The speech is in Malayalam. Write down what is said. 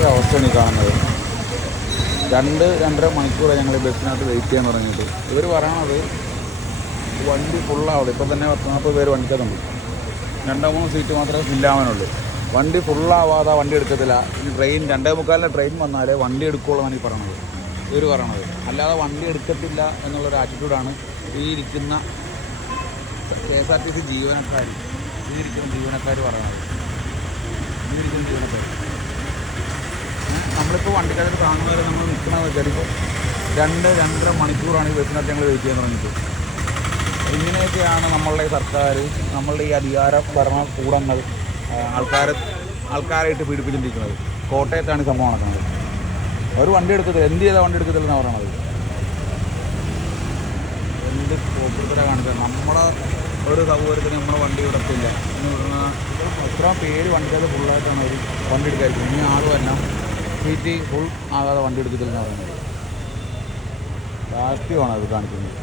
വല്ലാത്തൊരു അവസ്ഥയാണ് ഈ കാണുന്നത്. 2-2.5 മണിക്കൂറാണ് ഞങ്ങൾ ബസ്സിനകത്ത് വെയിറ്റ് ചെയ്യാൻ തുടങ്ങിയിട്ട്. ഇവർ പറയണത് വണ്ടി ഫുള്ളാവുള്ളൂ. ഇപ്പോൾ തന്നെ 10-40 പേര് വണ്ടിക്കകത്തുണ്ട്. 2-3 സീറ്റ് മാത്രമേ ഫില്ലാവാനുള്ളൂ. വണ്ടി ഫുള്ളാവാതെ വണ്ടി എടുക്കത്തില്ല. ഈ ട്രെയിൻ 2:45 ട്രെയിൻ വന്നാലേ വണ്ടി എടുക്കുള്ളൂ എന്നാണ് ഈ പറയണത്, ഇവർ പറയണത്. അല്ലാതെ വണ്ടി എടുക്കത്തില്ല എന്നുള്ളൊരു ആറ്റിറ്റ്യൂഡാണ് ഈ ഇരിക്കുന്ന KSRTC ജീവനക്കാർ പറയണത്. നമ്മളിപ്പോൾ വണ്ടിക്കകത്ത് കാണുന്നവരെ നമ്മൾ നിൽക്കണമെന്ന് വെച്ചാൽ 2-2.5 മണിക്കൂറാണ് ഈ ബസ്സിനകത്ത് ഞങ്ങൾ വെയിറ്റ് ചെയ്യാൻ തുടങ്ങിയിട്ട്. ഇങ്ങനെയൊക്കെയാണ് നമ്മളുടെ സർക്കാർ, നമ്മളുടെ ഈ അധികാര ഭരണകൂടങ്ങൾ ആൾക്കാരായിട്ട് പീഡിപ്പിച്ചിരിക്കുന്നത്. കോട്ടയത്താണ് ഈ സംഭവം നടക്കുന്നത്. അവർ വണ്ടി എടുക്കത്തില്ല. എന്ത് ചെയ്താൽ വണ്ടി എടുക്കത്തില്ലെന്നാണ് പറയണത്. എന്ത് കോപ്പുറത്തിലാണ് കാണിച്ചത്. നമ്മുടെ ഒരു സൗകര്യത്തിന് നമ്മുടെ വണ്ടി വിടത്തില്ല എന്ന് പറഞ്ഞാൽ എത്ര പേര് വണ്ടിക്കകത്ത് ഫുള്ളായിട്ടാണ് അവർ വണ്ടി എടുക്കാതിരിക്കുന്നത്. ഇനി ആളും എല്ലാം സീറ്റ് ഫുൾ ആകാതെ വണ്ടി എടുക്കത്തില്ലെന്നാണ് പറയുന്നത്. രാഷ്ട്രീയമാണ് അത് കാണിക്കുന്നത്.